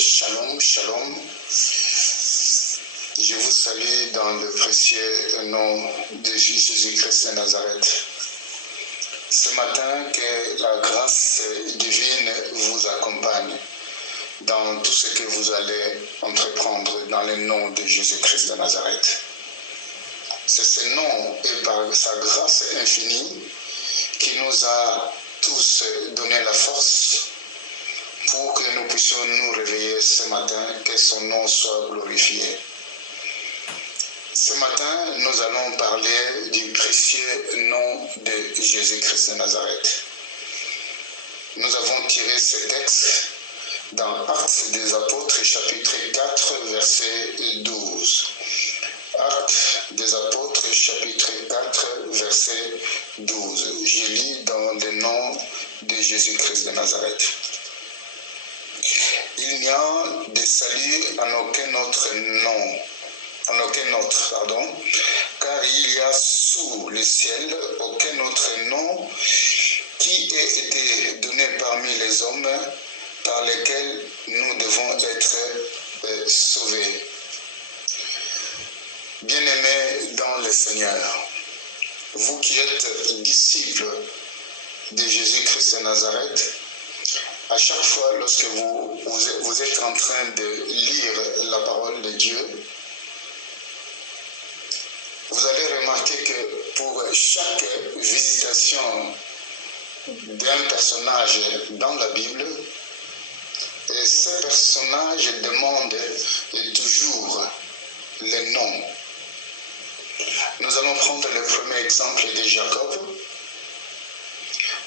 Shalom, shalom. Je vous salue dans le précieux nom de Jésus-Christ de Nazareth. Ce matin, que la grâce divine vous accompagne dans tout ce que vous allez entreprendre dans le nom de Jésus-Christ de Nazareth. C'est ce nom et par sa grâce infinie qui nous a tous donné la force pour que nous puissions nous réveiller ce matin, que son nom soit glorifié. Ce matin, nous allons parler du précieux nom de Jésus-Christ de Nazareth. Nous avons tiré ce texte dans Actes des Apôtres, chapitre 4, verset 12. Actes des Apôtres, chapitre 4, verset 12. Je lis dans le nom de Jésus-Christ de Nazareth. Il n'y a de salut en aucun autre nom, car il y a sous le ciel aucun autre nom qui ait été donné parmi les hommes par lesquels nous devons être sauvés. Bien-aimés dans le Seigneur, vous qui êtes disciples de Jésus-Christ de Nazareth, à chaque fois lorsque vous êtes en train de lire la parole de Dieu, vous allez remarquer que pour chaque visitation d'un personnage dans la Bible, ce personnage demande toujours le nom. Nous allons prendre le premier exemple de Jacob.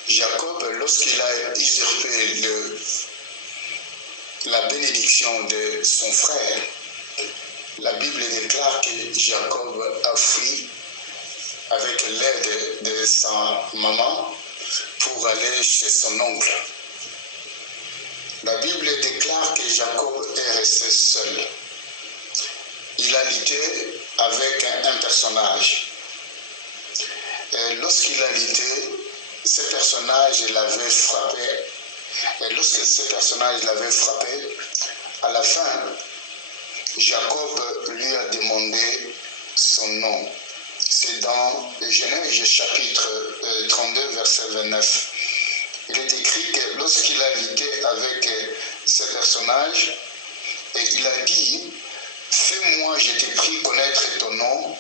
Jacob, lorsqu'il a usurpé la bénédiction de son frère, la Bible déclare que Jacob a fui avec l'aide de sa maman pour aller chez son oncle. La Bible déclare que Jacob est resté seul. Il a lutté avec un personnage. Et lorsqu'il a lutté, ce personnage l'avait frappé. Et lorsque ce personnage l'avait frappé, à la fin, Jacob lui a demandé son nom. C'est dans Genèse chapitre 32, verset 29. Il est écrit que lorsqu'il a lutté avec ce personnage, et il a dit, fais-moi, je t'ai pris connaître ton nom.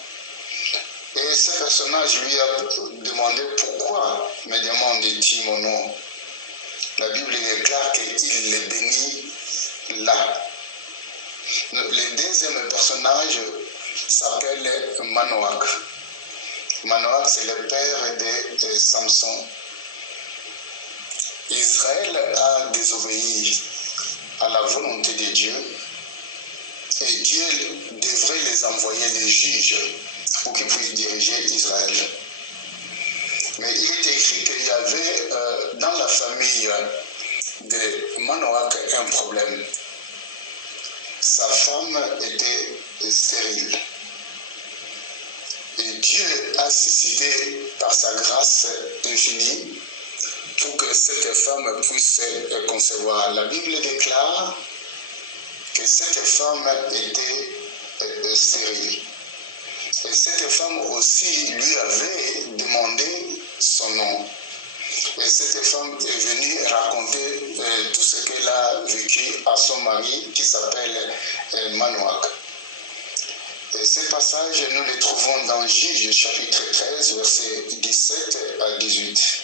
Et ce personnage lui a demandé, pourquoi me demandes-tu mon nom? La Bible déclare qu'il le bénit là. Le deuxième personnage s'appelle Manoach. Manoach, c'est le père de Samson. Israël a désobéi à la volonté de Dieu et Dieu devrait les envoyer les juges pour qu'ils puissent diriger Israël. Mais il est écrit qu'il y avait dans la famille de Manoach un problème. Sa femme était stérile. Et Dieu a suscité par sa grâce infinie pour que cette femme puisse concevoir. La Bible déclare que cette femme était stérile. Et cette femme aussi lui avait demandé son nom. Et cette femme est venue raconter tout ce qu'elle a vécu à son mari qui s'appelle Manoach. Et ce passage, nous le trouvons dans Juge chapitre 13, versets 17 à 18.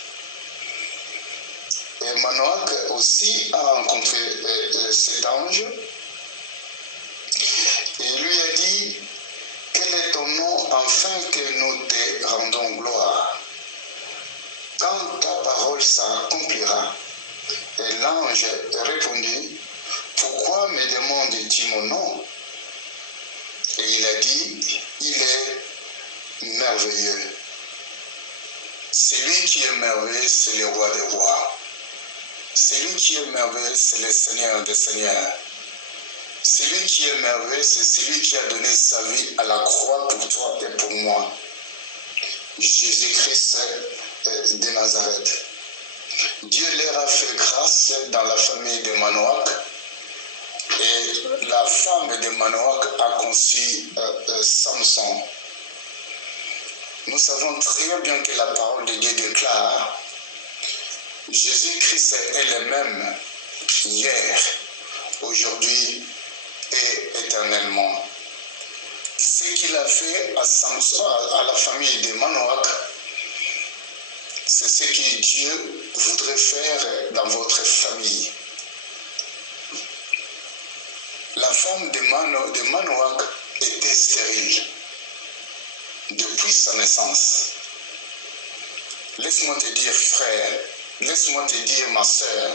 Et Manoach aussi a rencontré cet ange et lui a dit, quel est ton nom afin que nous te rendons gloire? Quand ta parole s'accomplira. Et l'ange répondit, pourquoi me demandes-tu mon nom? Et il a dit, il est merveilleux. Celui qui est merveilleux, c'est le roi des rois. Celui qui est merveilleux, c'est le Seigneur des seigneurs. Celui qui est merveilleux, c'est celui qui a donné sa vie à la croix pour toi et pour moi. Jésus-Christ de Nazareth. Dieu leur a fait grâce dans la famille de Manoach Et la femme de Manoach a conçu Samson. Nous savons très bien que la parole de Dieu déclare Jésus-Christ est le même hier, aujourd'hui et éternellement. Ce qu'il a fait à Samson, à la famille de Manoach, c'est ce que Dieu voudrait faire dans votre famille. La femme de Manoach était stérile depuis sa naissance. Laisse-moi te dire, frère, laisse-moi te dire, ma soeur,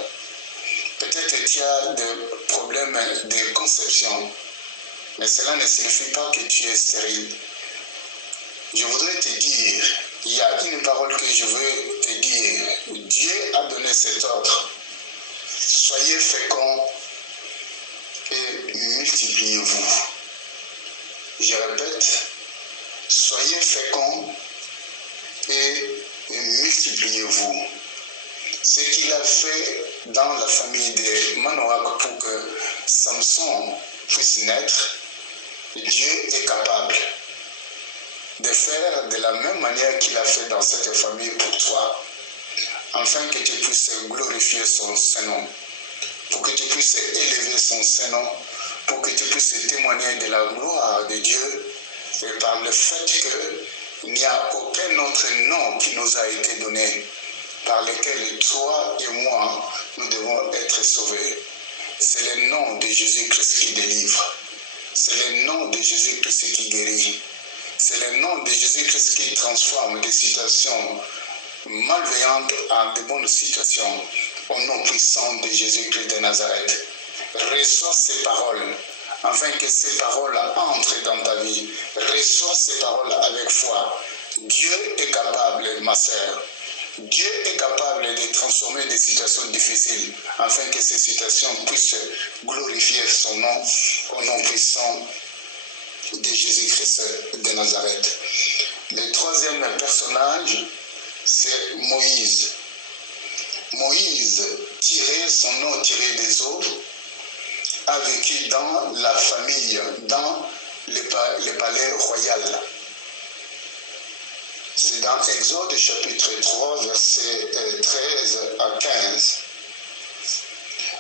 peut-être que tu as des problèmes de conception, mais cela ne signifie pas que tu es stérile. Je voudrais te dire, il y a une parole que je veux te dire. Dieu a donné cet ordre. Soyez féconds et multipliez-vous. Je répète, soyez féconds et multipliez-vous. Ce qu'il a fait dans la famille de Manoach pour que Samson puisse naître, Dieu est capable de faire de la même manière qu'il a fait dans cette famille pour toi, afin que tu puisses glorifier son Saint-Nom, pour que tu puisses élever son Saint-Nom, pour que tu puisses témoigner de la gloire de Dieu, et par le fait qu'il n'y a aucun autre nom qui nous a été donné, par lequel toi et moi, nous devons être sauvés. C'est le nom de Jésus-Christ qui délivre. C'est le nom de Jésus-Christ qui guérit. C'est le nom de Jésus-Christ qui transforme des situations malveillantes en de bonnes situations. Au nom puissant de Jésus-Christ de Nazareth. Reçois ces paroles, afin que ces paroles entrent dans ta vie. Reçois ces paroles avec foi. Dieu est capable, ma sœur. Dieu est capable de transformer des situations difficiles, afin que ces situations puissent glorifier son nom, au nom puissant de Jésus-Christ de Nazareth. Le troisième personnage, c'est Moïse. Moïse, son nom tiré des eaux, a vécu dans la famille, dans le palais royal. C'est dans Exode chapitre 3, versets 13 à 15.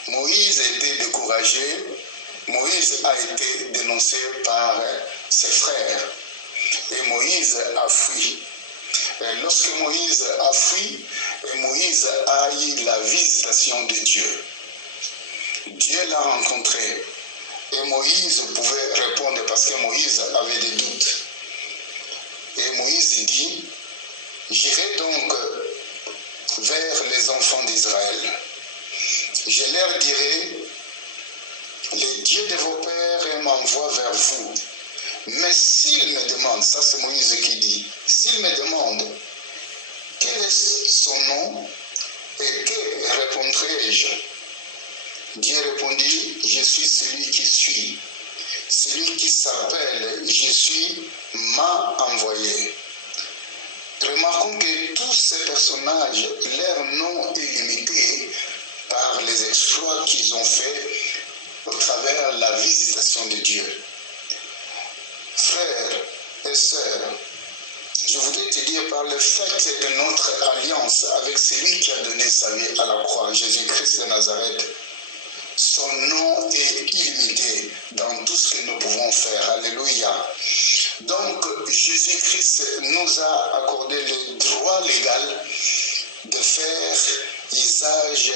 Moïse était découragé. Moïse a été dénoncé par ses frères. Et Moïse a fui. Et lorsque Moïse a fui, Moïse a eu la visitation de Dieu. Dieu l'a rencontré. Et Moïse pouvait répondre parce que Moïse avait des doutes. Et Moïse dit, j'irai donc vers les enfants d'Israël. Je leur dirai, les dieux de vos pères m'envoient vers vous. Mais s'ils me demandent, ça c'est Moïse qui dit, s'ils me demandent quel est son nom et que répondrai-je? Dieu répondit, je suis celui qui suis. Celui qui s'appelle je suis m'a envoyé. Remarquons que tous ces personnages, leur nom est limité par les exploits qu'ils ont faits au travers de la visitation de Dieu. Frères et sœurs, je voudrais te dire par le fait de notre alliance avec celui qui a donné sa vie à la croix, Jésus-Christ de Nazareth, son nom est illimité dans tout ce que nous pouvons faire. Alléluia. Donc, Jésus-Christ nous a accordé le droit légal de faire usage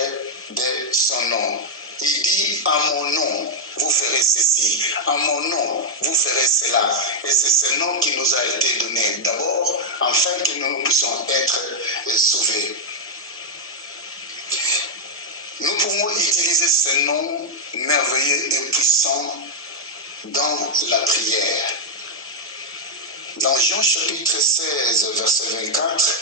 de son nom. Il dit, à mon nom, vous ferez ceci. À mon nom, vous ferez cela. Et c'est ce nom qui nous a été donné d'abord, afin que nous puissions être sauvés. Nous pouvons utiliser ce nom merveilleux et puissant dans la prière. Dans Jean chapitre 16, verset 24,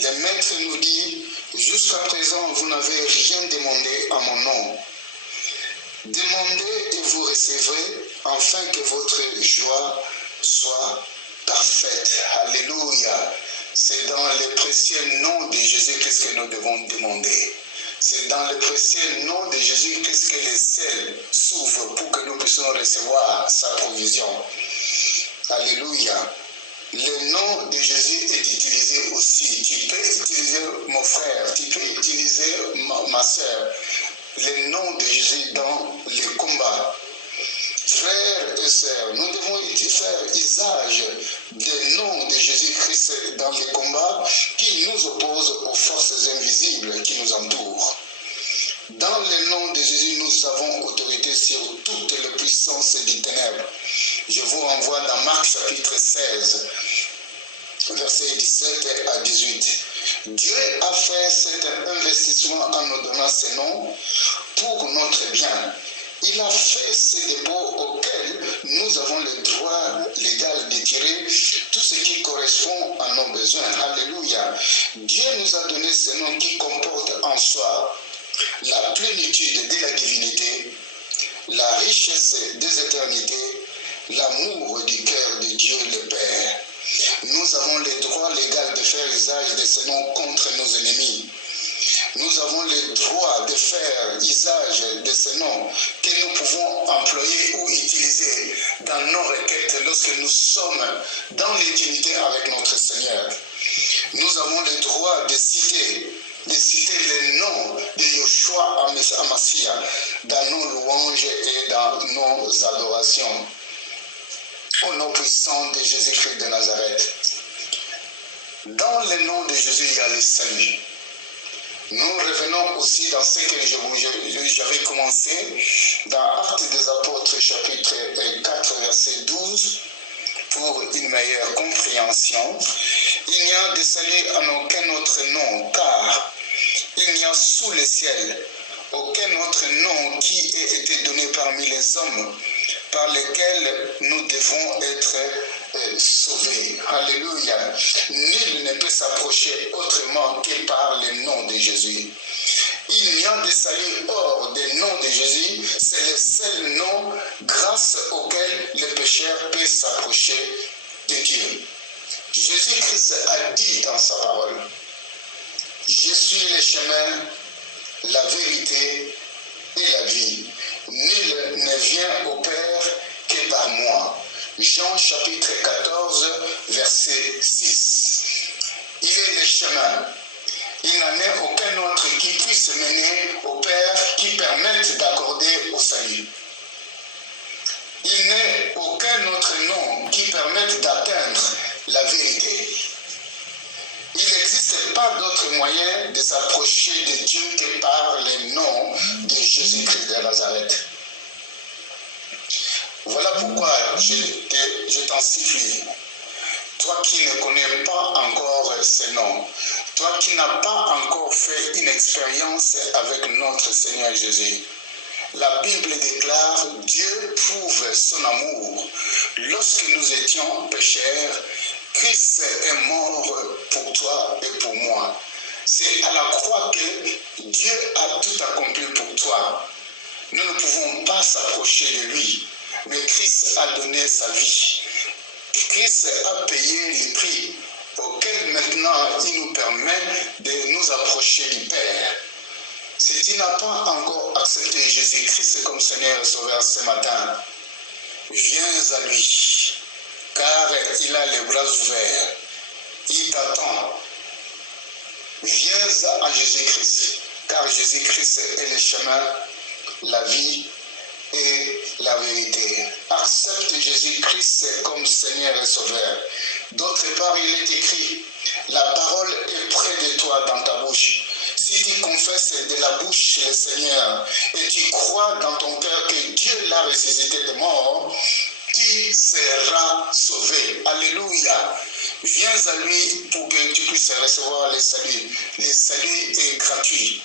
le Maître nous dit, jusqu'à présent, vous n'avez rien demandé à mon nom. Demandez et vous recevrez, afin que votre joie soit parfaite. Alléluia. C'est dans le précieux nom de Jésus-Christ que nous devons demander. C'est dans le précieux nom de Jésus-Christ que les ciels s'ouvrent pour que nous puissions recevoir sa provision. Alléluia. Le nom de Jésus est utilisé aussi. Tu peux utiliser mon frère, tu peux utiliser ma soeur. Le nom de Jésus dans les combats. Frères et sœurs, nous devons faire usage des noms de Jésus-Christ dans les combats qui nous opposent aux forces invisibles qui nous entourent. Dans le nom de Jésus, nous avons autorité sur toutes les puissances des ténèbres. Je vous renvoie dans Marc chapitre 16, versets 17 à 18. Dieu a fait cet investissement en nous donnant ces noms pour notre bien. Il a fait ces dépôts auxquels nous avons le droit légal de tirer tout ce qui correspond à nos besoins. Alléluia. Dieu nous a donné ces noms qui comportent en soi la plénitude de la divinité, la richesse des éternités, l'amour du cœur de Dieu le Père. Nous avons le droit légal de faire usage de ces noms contre nos ennemis. Nous avons le droit de faire usage de ces noms que nous pouvons employer ou utiliser dans nos requêtes lorsque nous sommes dans l'intimité avec notre Seigneur. Nous avons le droit de citer les noms de Yoshua Amassia dans nos louanges et dans nos adorations. Au nom puissant de Jésus-Christ de Nazareth. Dans le nom de Jésus, il y a le salut. Nous revenons aussi dans ce que j'avais commencé dans Actes des Apôtres chapitre 4 verset 12 pour une meilleure compréhension. Il n'y a de salut en aucun autre nom, car il n'y a sous le ciel aucun autre nom qui ait été donné parmi les hommes par lesquels nous devons être sauvés. Alléluia. Nul ne peut s'approcher autrement que par le nom de Jésus. Il n'y a de salut hors des noms de Jésus. C'est le seul nom grâce auquel le pécheur peut s'approcher de Dieu. Jésus-Christ a dit dans sa parole, « Je suis le chemin, la vérité et la vie. Nul ne vient au Père que par moi. » Jean chapitre 14, verset 6. Il est le chemin. Il n'en est aucun autre qui puisse mener au Père qui permette d'accorder au salut. Il n'est aucun autre nom qui permette d'atteindre la vérité. Il n'existe pas d'autre moyen de s'approcher de Dieu que par le nom de Jésus-Christ de Nazareth. Voilà pourquoi je t'en supplie. Toi qui ne connais pas encore ce nom, toi qui n'as pas encore fait une expérience avec notre Seigneur Jésus, la Bible déclare « Dieu prouve son amour. Lorsque nous étions pécheurs, Christ est mort pour toi et pour moi. C'est à la croix que Dieu a tout accompli pour toi. Nous ne pouvons pas s'approcher de lui, mais Christ a donné sa vie. Christ a payé les prix auquel maintenant il nous permet de nous approcher du Père. Si tu n'as pas encore accepté Jésus-Christ comme Seigneur et Sauveur ce matin, viens à lui, car il a les bras ouverts. Il t'attend. Viens à Jésus-Christ, car Jésus-Christ est le chemin, la vie et la vérité. Accepte Jésus-Christ comme Seigneur et Sauveur. D'autre part, il est écrit, la parole est près de toi dans ta bouche. Si tu confesses de la bouche le Seigneur et tu crois dans ton cœur que Dieu l'a ressuscité de mort, tu seras sauvé. Alléluia. Viens à lui pour que tu puisses recevoir le salut. Le salut est gratuit.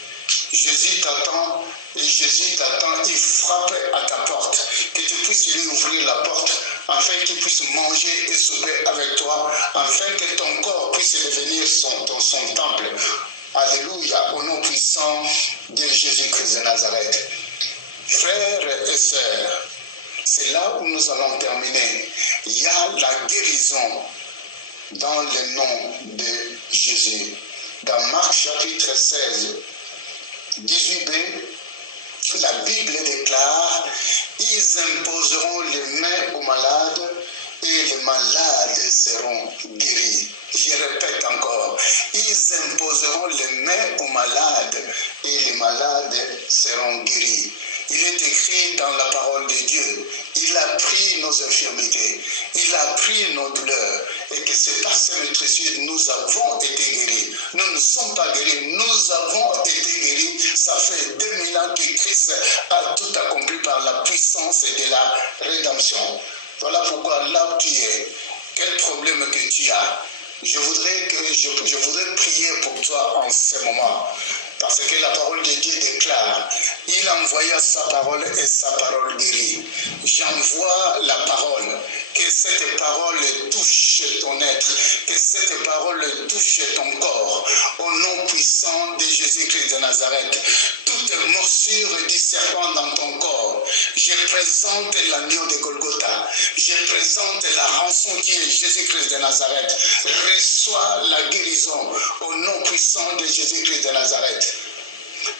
Jésus t'attend et Jésus t'attend, il frappe à ta porte, que tu puisses lui ouvrir la porte, afin qu'il puisse manger et souper avec toi, afin que ton corps puisse devenir son temple. Alléluia, au nom puissant de Jésus-Christ de Nazareth. Frères et sœurs, c'est là où nous allons terminer. Il y a la guérison dans le nom de Jésus. Dans Marc chapitre 16, 18b, la Bible déclare, ils imposeront les mains aux malades et les malades seront guéris. Je répète encore, ils imposeront les mains aux malades et les malades seront guéris. Il est écrit dans la parole de Dieu, il a pris nos infirmités, il a pris nos douleurs, et que c'est par ses meurtrissures nous avons été guéris. Nous ne sommes pas guéris, nous avons été guéris. Ça fait 2000 ans que Christ a tout accompli par la puissance de la rédemption. Voilà pourquoi là où tu es, quel problème que tu as, je voudrais prier pour toi en ce moment. Parce que la parole de Dieu déclare, il envoya sa parole et sa parole guérit. J'envoie la parole, que cette parole touche ton être, que cette parole touche ton corps, au nom puissant de Jésus-Christ de Nazareth. Toute morsure du serpent dans ton corps, je présente l'agneau de Golgotha, je présente la rançon qui est Jésus-Christ de Nazareth. Reçois la guérison au nom puissant de Jésus-Christ de Nazareth.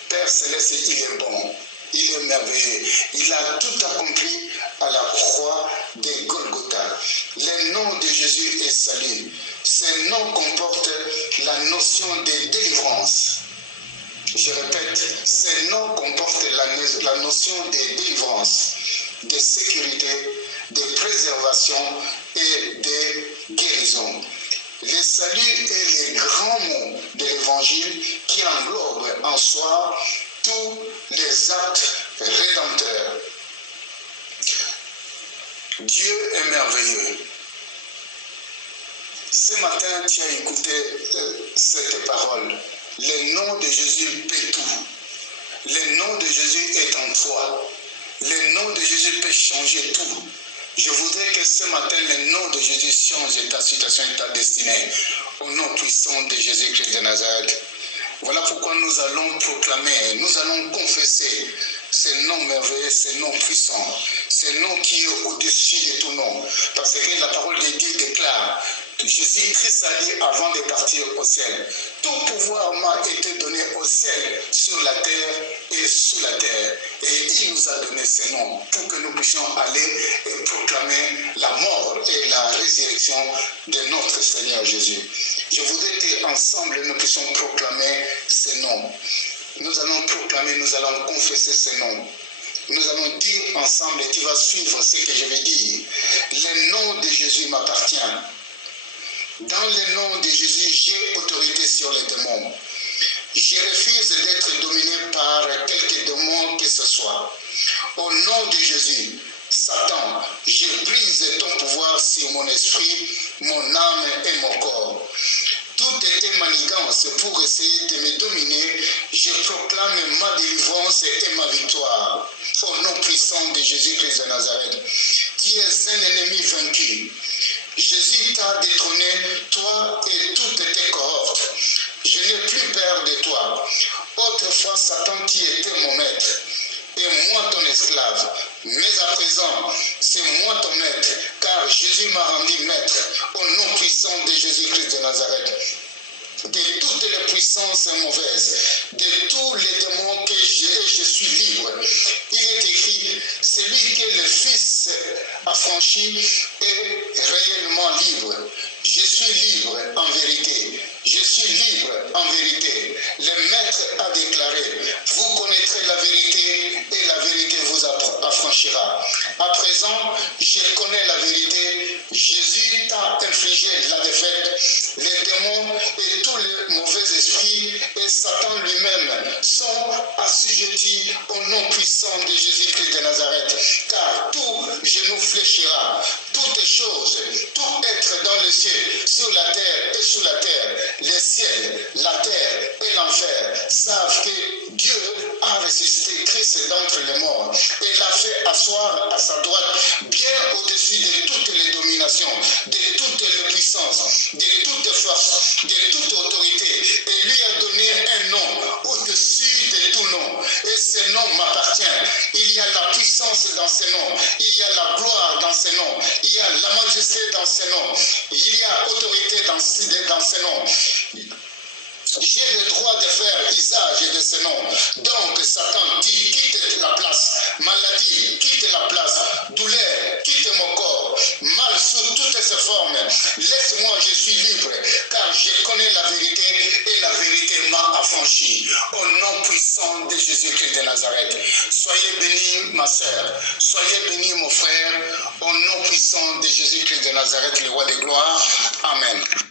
Père Céleste, il est bon, il est merveilleux, il a tout accompli à la croix de Golgotha. Le nom de Jésus est salut. Ce nom comporte la notion de délivrance. Je répète, ce nom comporte la notion de délivrance, de sécurité, de préservation et de guérison. Le salut est le grand mot de l'évangile qui englobe en soi tous les actes rédempteurs. Dieu est merveilleux. Ce matin, tu as écouté cette parole. Le nom de Jésus peut tout. Le nom de Jésus est en toi. Le nom de Jésus peut changer tout. Je voudrais que ce matin, le nom de Jésus change ta situation et ta destinée. Au nom puissant de Jésus-Christ de Nazareth. Voilà pourquoi nous allons proclamer, nous allons confesser ce nom merveilleux, ce nom puissant, ce nom qui est au-dessus de tout nom. Parce que la parole de Dieu déclare, Jésus-Christ a dit avant de partir au ciel, tout pouvoir m'a été donné au ciel, sur la terre et sous la terre. Et il nous a donné ce nom pour que nous puissions aller et proclamer la mort et la résurrection de notre Seigneur Jésus. Je voudrais qu'ensemble nous puissions proclamer ce nom. Nous allons proclamer, nous allons confesser ce nom. Nous allons dire ensemble, et tu vas suivre ce que je vais dire. Le nom de Jésus m'appartient. Dans le nom de Jésus, j'ai autorité sur les démons. Je refuse d'être dominé par quelque démon que ce soit. Au nom de Jésus, Satan, je brise ton pouvoir sur mon esprit, mon âme et mon corps. Toute était manigance pour essayer de me dominer, je proclame ma délivrance et ma victoire. Au nom puissant de Jésus-Christ de Nazareth, qui est un ennemi vaincu. Jésus t'a détrôné, toi et toutes tes cohortes. Je n'ai plus peur de toi. Autrefois, Satan qui était mon maître, et moi ton esclave. Mais à présent, c'est moi ton maître, car Jésus m'a rendu maître, au nom puissant de Jésus-Christ de Nazareth. De toutes les puissances mauvaises, de tous les démons que je suis libre. Il est écrit, celui que le Fils a franchi est réellement libre. Je suis libre en vérité. Je suis libre en vérité. Le Maître a déclaré, vous connaîtrez la vérité et la vérité vous affranchira. À présent, je connais la vérité. Jésus t'a infligé la défaite. Les démons et tous les mauvais esprits et Satan lui-même sont assujettis au nom puissant de Jésus-Christ de Nazareth. Car tout genou fléchira, toutes choses, tout être dans le ciel, sur la terre et sous la terre, les ciels, la terre et l'enfer savent que Dieu a ressuscité Christ d'entre les morts et l'a fait asseoir à sa droite bien au-dessus de toutes les dominations, de toutes les puissances, de toutes forces, de toute autorité, et lui a donné un nom au-dessus de tout nom. Et ce nom m'appartient. Il y a la puissance dans ce nom, il y a la gloire dans ce nom, il y a la majesté dans ce nom, il y a autorité dans ce nom. J'ai le droit de faire usage de ce nom. Donc Satan dit, quitte la place. Maladie, quitte la place. Douleur, quitte mon corps. Mal sous toutes ses formes. Laisse-moi, je suis libre, car je connais la vérité et la vérité m'a affranchi. Au nom puissant de Jésus-Christ de Nazareth. Soyez bénis, ma sœur. Soyez bénis, mon frère. Au nom puissant de Jésus-Christ de Nazareth, le roi de gloire. Amen.